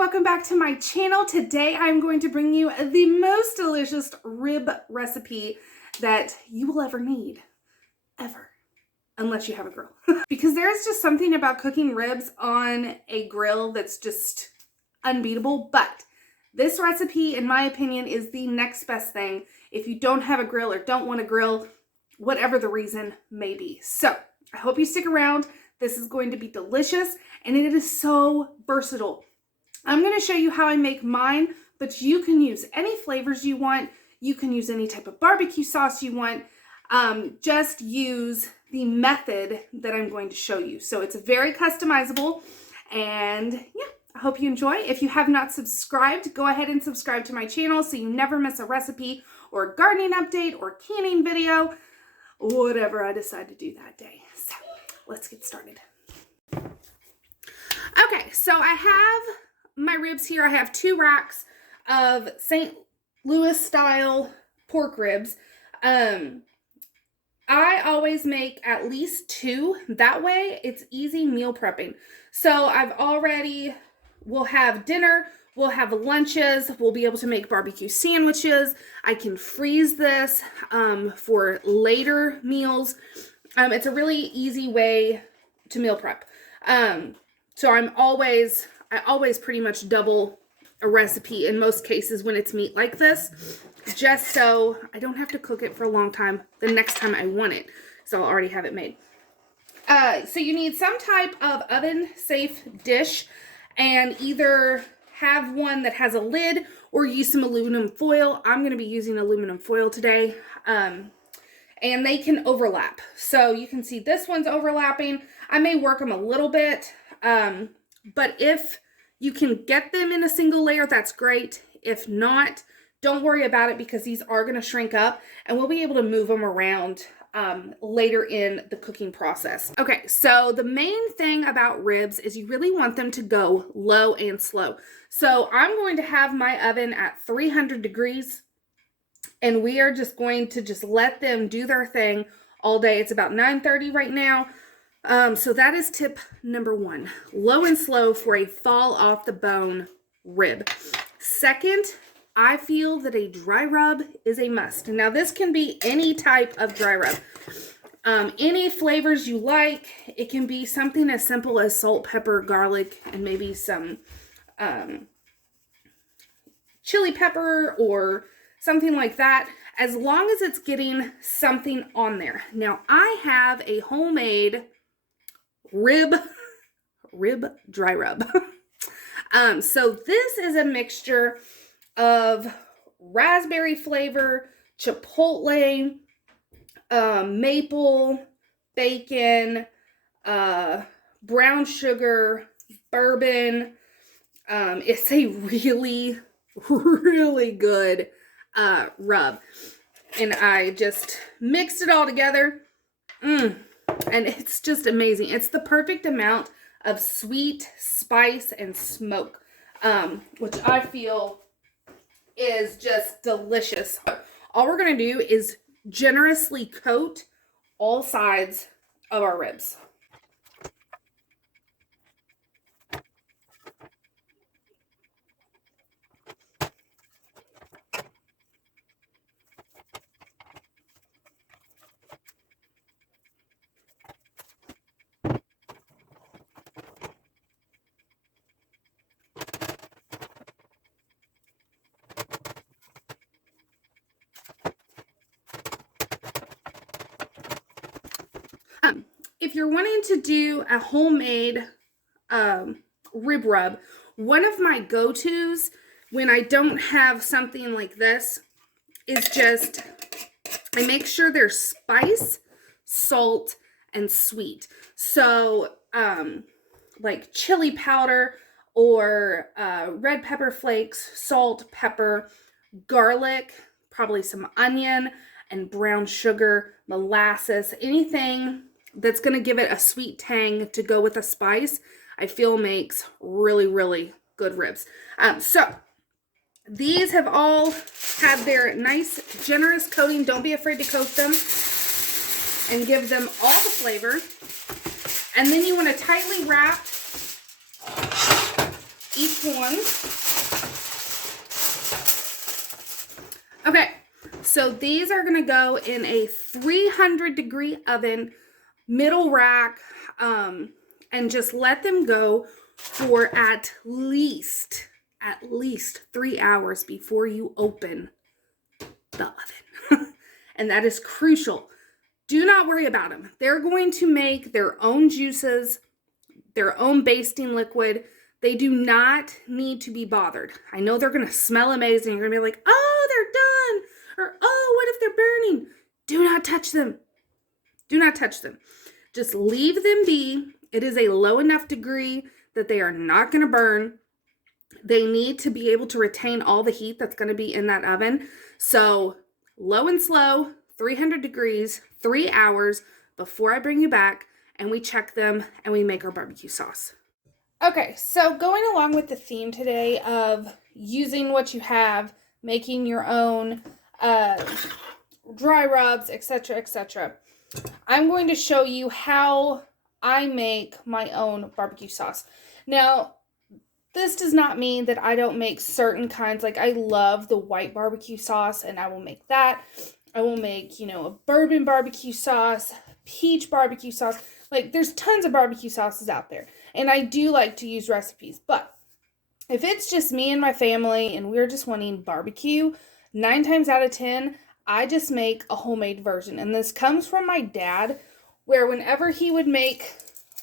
welcome back to my channel. Today I'm going to bring you the most delicious rib recipe that you will ever need, ever, unless you have a grill. Because there's just something about cooking ribs on a grill that's just unbeatable, but this recipe, in my opinion, is the next best thing if you don't have a grill or don't want to grill, whatever the reason may be. So I hope you stick around. This is going to be delicious and it is so versatile. I'm going to show you how I make mine, but you can use any flavors you want. You can use any type of barbecue sauce you want. Just use the method that I'm going to show you. So it's very customizable, and yeah, I hope you enjoy. If you have not subscribed, go ahead and subscribe to my channel so you never miss a recipe or gardening update or canning video, whatever I decide to do that day. So let's get started. Okay, so I have my ribs here. I have 2 racks of St. Louis style pork ribs. I always make at least 2. That way it's easy meal prepping. So we'll have dinner, we'll have lunches, we'll be able to make barbecue sandwiches. I can freeze this for later meals. It's a really easy way to meal prep. So I always pretty much double a recipe in most cases when it's meat like this, just so I don't have to cook it for a long time the next time I want it. So I'll already have it made. So you need some type of oven safe dish, and either have one that has a lid or use some aluminum foil. I'm going to be using aluminum foil today. And they can overlap. So you can see this one's overlapping. I may work them a little bit. But if you can get them in a single layer, that's great. If not, don't worry about it because these are going to shrink up and we'll be able to move them around later in the cooking process. Okay, so the main thing about ribs is you really want them to go low and slow. So I'm going to have my oven at 300 degrees and we are just going to let them do their thing all day. It's about 9:30 right now. So that is tip number 1, low and slow for a fall off the bone rib. Second, I feel that a dry rub is a must. Now this can be any type of dry rub, any flavors you like. It can be something as simple as salt, pepper, garlic, and maybe some chili pepper or something like that, as long as it's getting something on there. Now I have a homemade rib dry rub. So this is a mixture of raspberry flavor, chipotle, maple, bacon, brown sugar, bourbon. It's a really good rub. And I just mixed it all together. And it's just amazing. It's the perfect amount of sweet, spice, and smoke, which I feel is just delicious. All we're going to do is generously coat all sides of our ribs. If you're wanting to do a homemade rib rub, one of my go-tos when I don't have something like this is just, I make sure there's spice, salt, and sweet. So like chili powder or red pepper flakes, salt, pepper, garlic, probably some onion, and brown sugar, molasses, anything that's going to give it a sweet tang to go with a spice, I feel makes really good ribs. So these have all had their nice generous coating. Don't be afraid to coat them and give them all the flavor. And then you want to tightly wrap each each one. Okay, so these are going to go in a 300-degree oven, middle rack, and just let them go for at least 3 hours before you open the oven. And that is crucial. Do not worry about them. They're going to make their own juices, their own basting liquid. They do not need to be bothered. I know they're going to smell amazing. You're going to be like, oh, they're done. Or, oh, what if they're burning? Do not touch them. Do not touch them. Just leave them be. It is a low enough degree that they are not going to burn. They need to be able to retain all the heat that's going to be in that oven. So low and slow, 300 degrees, 3 hours before I bring you back, and we check them and we make our barbecue sauce. Okay, so going along with the theme today of using what you have, making your own dry rubs, etc., etc., I'm going to show you how I make my own barbecue sauce. Now, this does not mean that I don't make certain kinds. Like, I love the white barbecue sauce, and I will make that. I will make, a bourbon barbecue sauce, peach barbecue sauce. Like, there's tons of barbecue sauces out there. And I do like to use recipes. But if it's just me and my family and we're just wanting barbecue, 9 times out of 10, I just make a homemade version. And this comes from my dad, where whenever he would make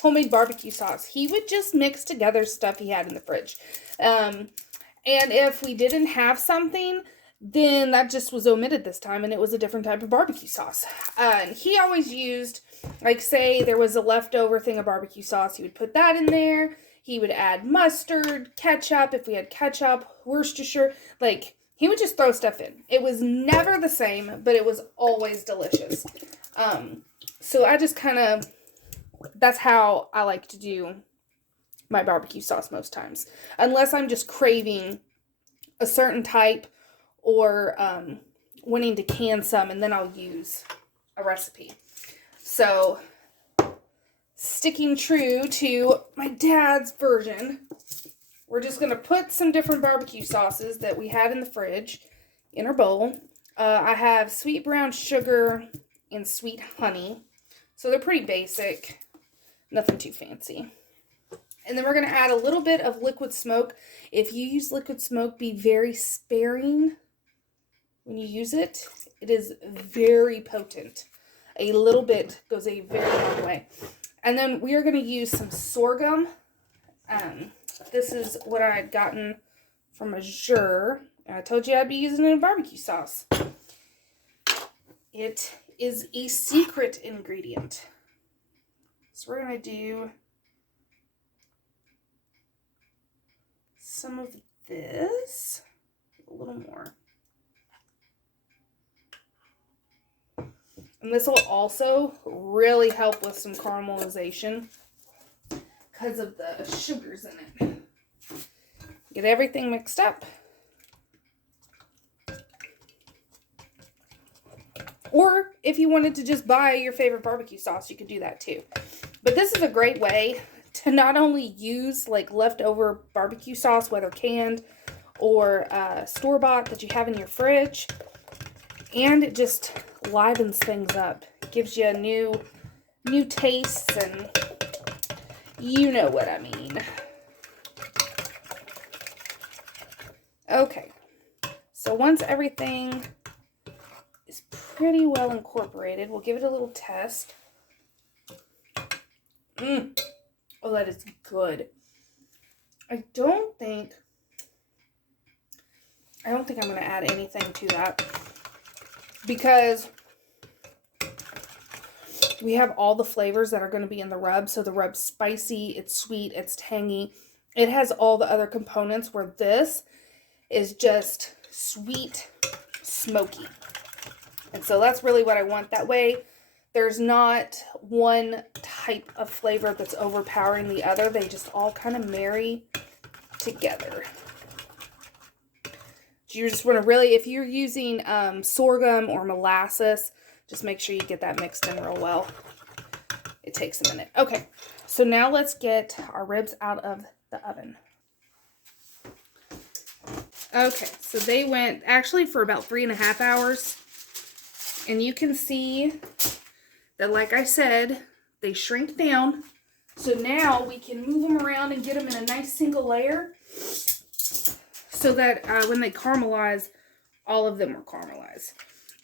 homemade barbecue sauce, he would just mix together stuff he had in the fridge. And if we didn't have something, then that just was omitted this time, and it was a different type of barbecue sauce. And he always used, like, say there was a leftover thing of barbecue sauce, he would put that in there. He would add mustard, ketchup, if we had ketchup, Worcestershire. Like, he would just throw stuff in. It was never the same, but it was always delicious. So I just kind of, that's how I like to do my barbecue sauce most times. Unless I'm just craving a certain type or wanting to can some, and then I'll use a recipe. So, sticking true to my dad's version, we're just going to put some different barbecue sauces that we had in the fridge in our bowl. I have sweet brown sugar and sweet honey. So they're pretty basic. Nothing too fancy. And then we're going to add a little bit of liquid smoke. If you use liquid smoke, be very sparing when you use it. It is very potent. A little bit goes a very long way. And then we are going to use some sorghum. This is what I had gotten from a jur. And I told you I'd be using it in barbecue sauce. It is a secret ingredient. So we're going to do some of this, a little more. And this will also really help with some caramelization because of the sugars in it. Get everything mixed up. Or if you wanted to just buy your favorite barbecue sauce, you could do that too. But this is a great way to not only use like leftover barbecue sauce, whether canned or store-bought that you have in your fridge, and it just livens things up. Gives you a new tastes, and you know what I mean. Okay, so once everything is pretty well incorporated, we'll give it a little test. Oh, that is good. I don't think I'm going to add anything to that because we have all the flavors that are going to be in the rub. So the rub's spicy, it's sweet, it's tangy. It has all the other components, where this is just sweet, smoky. And so that's really what I want. That way, there's not one type of flavor that's overpowering the other. They just all kind of marry together. You just want to really, if you're using sorghum or molasses, just make sure you get that mixed in real well. It takes a minute. Okay, so now let's get our ribs out of the oven. Okay, so they went actually for about 3.5 hours. And you can see that, like I said, they shrink down. So now we can move them around and get them in a nice single layer so that when they caramelize, all of them are caramelized.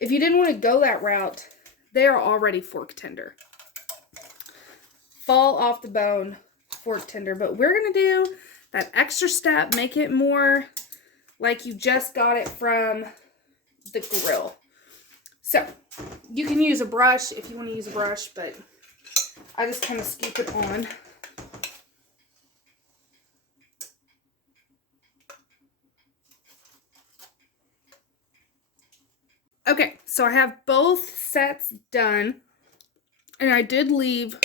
If you didn't want to go that route, they are already fork tender. Fall off the bone, fork tender. But we're going to do that extra step, make it more like you just got it from the grill. So, you can use a brush if you want to use a brush, but I just kind of scoop it on. Okay, so I have both sets done, and I did leave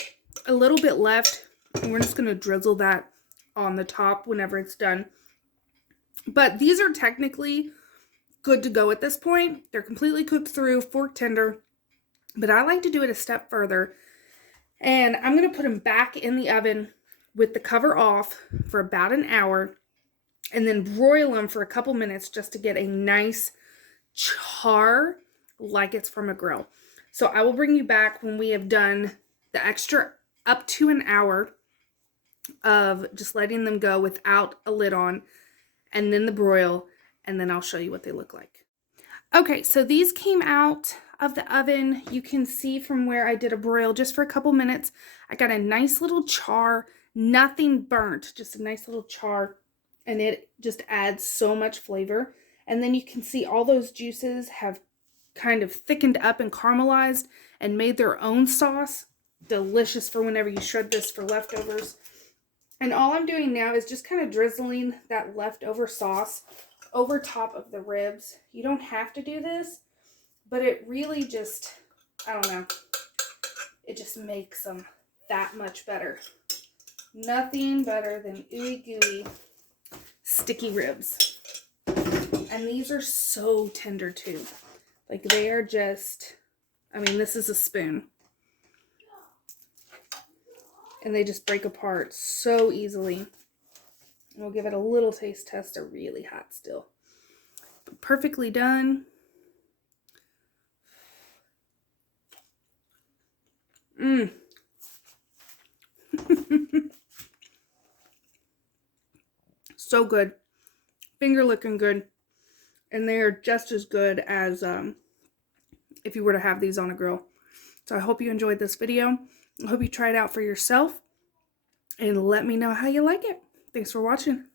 a little bit left, and we're just going to drizzle that on the top whenever it's done. But these are technically good to go at this point. They're completely cooked through, fork tender, but I like to do it a step further, and I'm going to put them back in the oven with the cover off for about an hour, and then broil them for a couple minutes just to get a nice char like it's from a grill. So I will bring you back when we have done the extra up to an hour of just letting them go without a lid on, and then the broil, and then I'll show you what they look like. Okay, so these came out of the oven. You can see from where I did a broil just for a couple minutes. I got a nice little char, nothing burnt, just a nice little char, and it just adds so much flavor. And then you can see all those juices have kind of thickened up and caramelized and made their own sauce. Delicious for whenever you shred this for leftovers. And all I'm doing now is just kind of drizzling that leftover sauce over top of the ribs. You don't have to do this, but it really just, I don't know, it just makes them that much better. Nothing better than ooey gooey sticky ribs. And these are so tender too. Like they are just, I mean, this is a spoon. And they just break apart so easily. We'll give it a little taste test. They're really hot still. But perfectly done. Mmm. So good. Finger looking good. And they are just as good as if you were to have these on a grill. So I hope you enjoyed this video. I hope you try it out for yourself. And let me know how you like it. Thanks for watching.